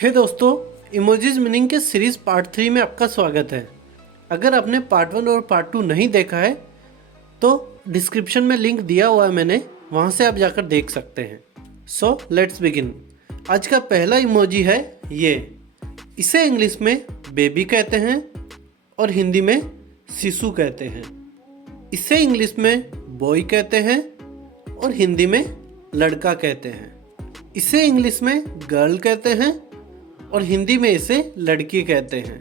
हे दोस्तों, emojis meaning के series part 3 में आपका स्वागत है। अगर आपने पार्ट 1 और पार्ट 2 नहीं देखा है तो डिस्क्रिप्शन में लिंक दिया हुआ है मैंने, वहाँ से आप जाकर देख सकते हैं। So let's begin. आज का पहला इमोजी है ये। इसे इंग्लिश में बेबी कहते हैं और हिंदी में शिशु कहते हैं। इसे इंग्लिश में बॉय कहते हैं और हिंदी में लड़का कहते हैं। इसे इंग्लिश में गर्ल कहते हैं और हिंदी में इसे लड़की कहते हैं।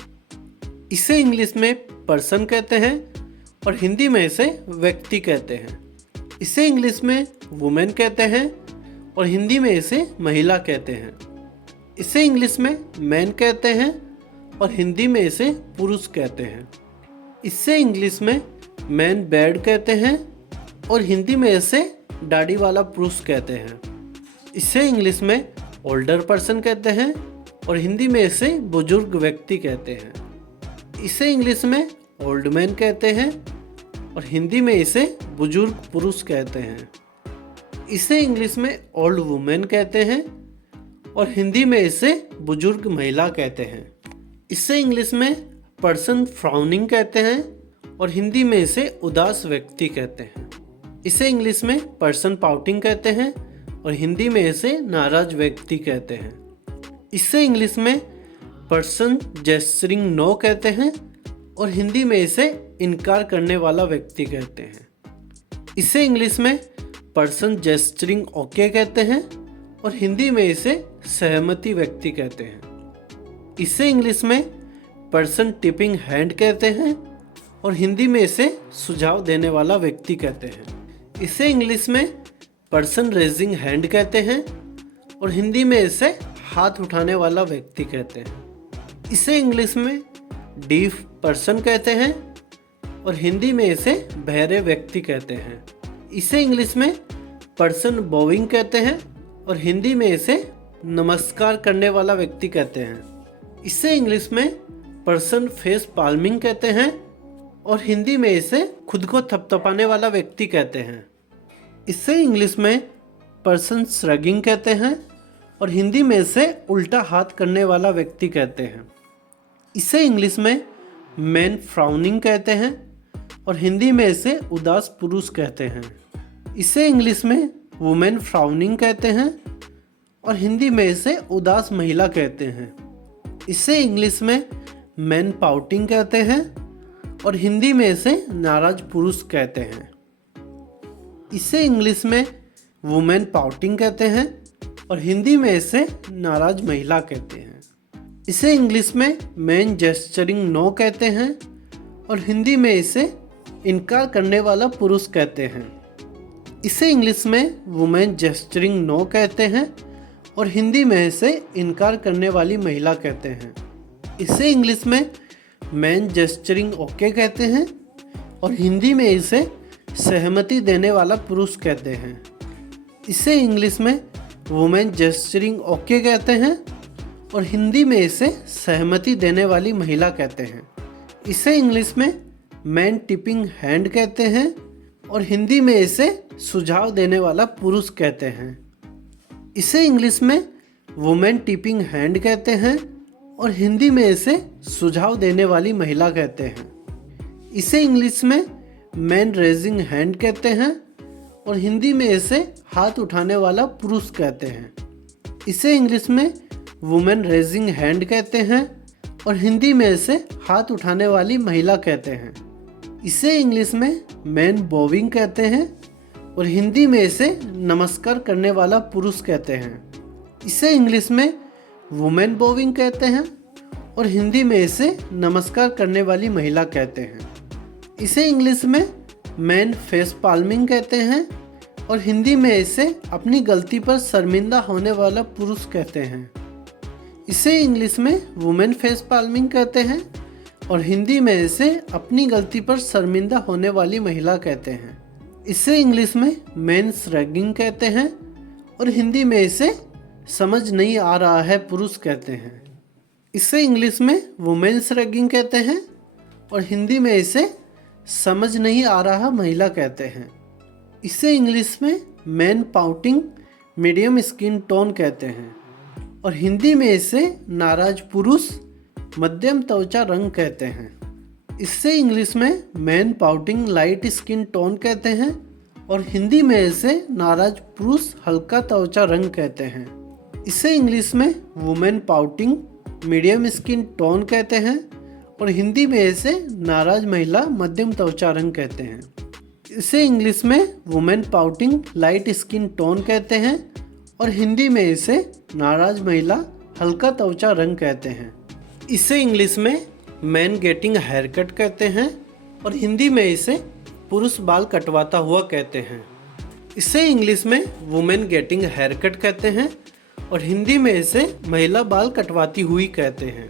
इसे इंग्लिश में पर्सन कहते हैं और हिंदी में इसे व्यक्ति कहते हैं। इसे इंग्लिश में वुमेन कहते हैं और हिंदी में इसे महिला कहते हैं। इसे इंग्लिश में मैन कहते हैं और हिंदी में इसे पुरुष कहते हैं। इसे इंग्लिश में मैन बेड कहते हैं और हिंदी में इसे दाढ़ी वाला पुरुष कहते हैं। इसे इंग्लिश में ओल्डर पर्सन कहते हैं और हिंदी में इसे बुजुर्ग व्यक्ति कहते हैं। इसे इंग्लिश में ओल्ड मैन कहते हैं और हिंदी में इसे बुजुर्ग पुरुष कहते हैं। इसे इंग्लिश में ओल्ड वुमेन कहते हैं और हिंदी में इसे बुजुर्ग महिला कहते हैं। इसे इंग्लिश में पर्सन फ्राउनिंग कहते हैं और हिंदी में इसे उदास व्यक्ति कहते हैं। इसे इंग्लिश में पर्सन पाउटिंग कहते हैं और हिंदी में इसे नाराज व्यक्ति कहते हैं। इसे इंग्लिश में पर्सन जेस्चरिंग नो कहते हैं और हिंदी में इसे इनकार करने वाला व्यक्ति कहते हैं। इसे इंग्लिश में पर्सन जेस्चरिंग ओके कहते हैं और हिंदी में इसे सहमति व्यक्ति कहते हैं। इसे इंग्लिश में पर्सन टिपिंग हैंड कहते हैं और हिंदी में इसे सुझाव देने वाला व्यक्ति कहते हैं। इसे इंग्लिश में पर्सन रेजिंग हैंड कहते हैं और हिंदी में इसे हाथ उठाने वाला व्यक्ति कहते हैं। इसे इंग्लिश में डीफ पर्सन कहते हैं और हिंदी में इसे बहरे व्यक्ति कहते हैं। इसे इंग्लिश में पर्सन बोइंग कहते हैं और हिंदी में इसे नमस्कार करने वाला व्यक्ति कहते हैं। इसे इंग्लिश में पर्सन फेस पाल्मिंग कहते हैं और हिंदी में इसे खुद को थपथपाने वाला व्यक्ति कहते हैं। इसे इंग्लिश में पर्सन श्रगिंग कहते हैं और हिंदी में इसे उल्टा हाथ करने वाला व्यक्ति कहते हैं। इसे इंग्लिश में मैन फ्राउनिंग कहते हैं और हिंदी में इसे उदास पुरुष कहते हैं। इसे इंग्लिश में वुमेन फ्राउनिंग कहते हैं और हिंदी में इसे उदास महिला कहते हैं। इसे इंग्लिश में मैन पाउटिंग कहते हैं और हिंदी में इसे नाराज पुरुष कहते हैं। इसे इंग्लिश में वुमेन पाउटिंग कहते हैं और हिंदी में इसे नाराज महिला कहते हैं। इसे इंग्लिश में मैन जेस्चरिंग नो कहते हैं और हिंदी में इसे इनकार करने वाला पुरुष कहते हैं। इसे इंग्लिश में वुमेन जेस्चरिंग नो कहते हैं और हिंदी में इसे इनकार करने वाली महिला कहते हैं। इसे इंग्लिश में मैन जेस्चरिंग ओके कहते हैं और हिंदी में इसे सहमति देने वाला पुरुष कहते हैं। इसे इंग्लिश में वुमेन जेस्चरिंग ओके कहते हैं और हिंदी में इसे सहमति देने वाली महिला कहते हैं। इसे इंग्लिश में मैन टिपिंग हैंड कहते हैं और हिंदी में इसे सुझाव देने वाला पुरुष कहते हैं। इसे इंग्लिश में वुमेन टिपिंग हैंड कहते हैं और हिंदी में इसे सुझाव देने वाली महिला कहते हैं। इसे इंग्लिश में मैन रेजिंग हैंड कहते हैं और हिंदी में इसे हाथ उठाने वाला पुरुष कहते हैं। इसे इंग्लिश में वुमेन रेजिंग हैंड कहते हैं और हिंदी में इसे हाथ उठाने वाली महिला कहते हैं। इसे इंग्लिश में मैन बोविंग कहते हैं और हिंदी में इसे नमस्कार करने वाला पुरुष कहते हैं। इसे इंग्लिश में वुमेन बोविंग कहते हैं और हिंदी में इसे नमस्कार करने वाली महिला कहते हैं। इसे इंग्लिश में मैन फेस पाल्मिंग कहते हैं और हिंदी में इसे अपनी गलती पर शर्मिंदा होने वाला पुरुष कहते हैं। इसे इंग्लिश में वुमेन फेस पाल्मिंग कहते हैं और हिंदी में इसे अपनी गलती पर शर्मिंदा होने वाली महिला कहते हैं। इसे इंग्लिश में मैन श्रगिंग कहते हैं और हिंदी में इसे समझ नहीं आ रहा है पुरुष कहते हैं। इसे इंग्लिश में वुमेन श्रगिंग कहते हैं और हिंदी में इसे समझ नहीं आ रहा महिला कहते हैं। इसे इंग्लिश में man pouting medium skin tone कहते हैं। और हिंदी में इसे नाराज पुरुष मध्यम त्वचा रंग कहते हैं। इससे इंग्लिश में man pouting light skin tone कहते हैं और हिंदी में इसे नाराज पुरुष हल्का त्वचा रंग कहते हैं। इसे इंग्लिश में women pouting medium skin tone कहते हैं और हिंदी में इसे नाराज महिला मध्यम त्वचा रंग कहते हैं। इसे इंग्लिश में women pouting light skin tone कहते हैं और हिंदी में इसे नाराज महिला हल्का त्वचा रंग कहते हैं। इसे इंग्लिश में मैन गेटिंग हेयर कट कहते हैं और हिंदी में इसे पुरुष बाल कटवाता हुआ कहते हैं। इसे इंग्लिश में वुमेन गेटिंग हेयर कट कहते हैं और हिंदी में इसे महिला बाल कटवाती हुई कहते हैं।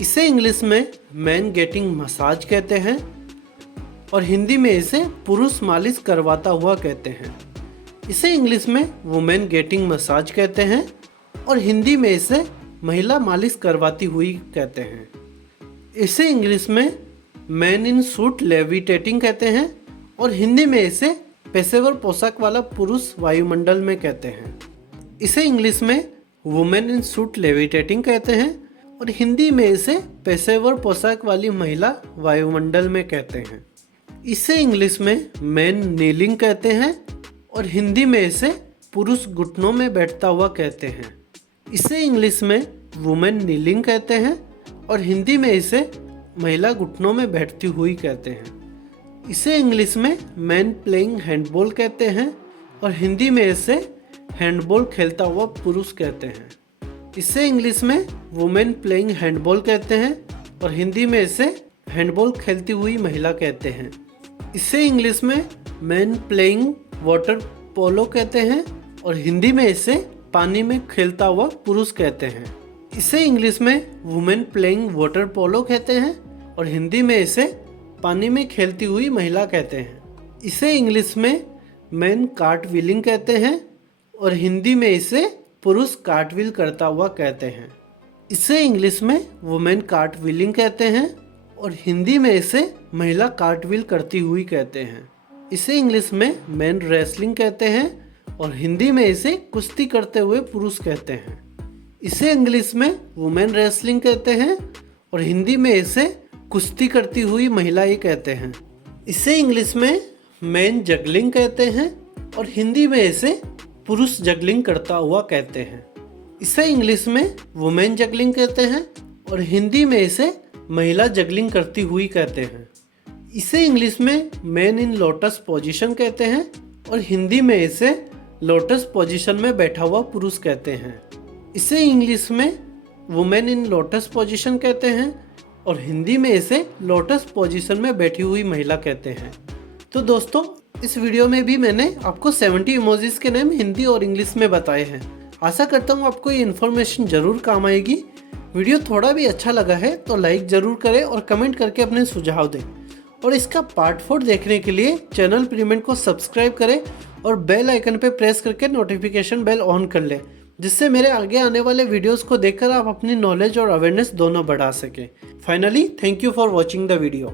इसे इंग्लिश में मैन गेटिंग मसाज कहते हैं और हिंदी में इसे पुरुष मालिश करवाता हुआ कहते हैं। इसे इंग्लिश में वुमेन गेटिंग मसाज कहते हैं और हिंदी में इसे महिला मालिश करवाती हुई कहते हैं। इसे इंग्लिश में मैन इन सूट लेविटेटिंग कहते हैं और हिंदी में इसे पेशेवर पोशाक वाला पुरुष वायुमंडल में कहते हैं। इसे इंग्लिश में वुमेन इन सूट लेविटेटिंग कहते हैं और हिंदी में इसे पेशेवर पोशाक वाली महिला वायुमंडल में कहते हैं। इसे इंग्लिश में मैन नीलिंग कहते हैं और हिंदी में इसे पुरुष घुटनों में बैठता हुआ कहते हैं। इसे इंग्लिश में वुमेन नीलिंग कहते हैं और हिंदी में इसे महिला घुटनों में बैठती हुई कहते हैं। इसे इंग्लिश में मैन प्लेइंग हैंडबॉल कहते हैं और हिंदी में इसे हैंडबॉल खेलता हुआ पुरुष कहते हैं। इसे इंग्लिश में वुमेन प्लेइंग हैंडबॉल कहते हैं और हिंदी में इसे हैंडबॉल खेलती हुई महिला कहते हैं। इसे इंग्लिश में मैन प्लेइंग वाटर पोलो कहते हैं और हिंदी में इसे पानी में खेलता हुआ पुरुष कहते हैं। इसे इंग्लिश में वुमेन प्लेइंग वाटर पोलो कहते हैं और हिंदी में इसे पानी में खेलती हुई महिला कहते हैं। इसे इंग्लिश में मैन कार्ट व्हीलिंग कहते हैं और हिंदी में इसे पुरुष कार्टव्हील करता हुआ कहते हैं। इसे इंग्लिश में वुमेन कार्ट व्हीलिंग कहते हैं और हिंदी में इसे महिला कार्टव्हील करती हुई कहते हैं। इसे इंग्लिश में मैन रेसलिंग कहते हैं और हिंदी में इसे कुश्ती करते हुए पुरुष कहते हैं। इसे इंग्लिश में वुमेन रेसलिंग कहते हैं और हिंदी में इसे कुश्ती करती हुई महिलाएं कहते हैं। इसे इंग्लिश में मैन जगलिंग कहते हैं और हिंदी में इसे पुरुष जगलिंग करता हुआ कहते हैं। इसे इंग्लिश में वुमेन जगलिंग कहते हैं और हिंदी में इसे महिला जगलिंग करती हुई कहते हैं। इसे इंग्लिश में मैन इन लोटस पोजीशन कहते हैं और हिंदी में इसे लोटस पोजीशन में बैठा हुआ पुरुष कहते हैं। इसे इंग्लिश में वुमेन इन लोटस पोजीशन कहते हैं और हिंदी में इसे लोटस पोजीशन में बैठी हुई महिला कहते हैं। तो दोस्तों, इस वीडियो में भी मैंने आपको 70 इमोजीज के नेम हिंदी और इंग्लिश में बताए हैं। आशा करता हूँ आपको ये इन्फॉर्मेशन ज़रूर काम आएगी। वीडियो थोड़ा भी अच्छा लगा है तो लाइक ज़रूर करें और कमेंट करके अपने सुझाव दें। और इसका पार्ट 4 देखने के लिए चैनल प्रीमेंट को सब्सक्राइब करें और बेल आइकन पे प्रेस करके नोटिफिकेशन बेल ऑन कर लें, जिससे मेरे आगे आने वाले वीडियोस को देखकर आप अपनी नॉलेज और अवेयरनेस दोनों बढ़ा सकें। Finally, thank you for watching the video.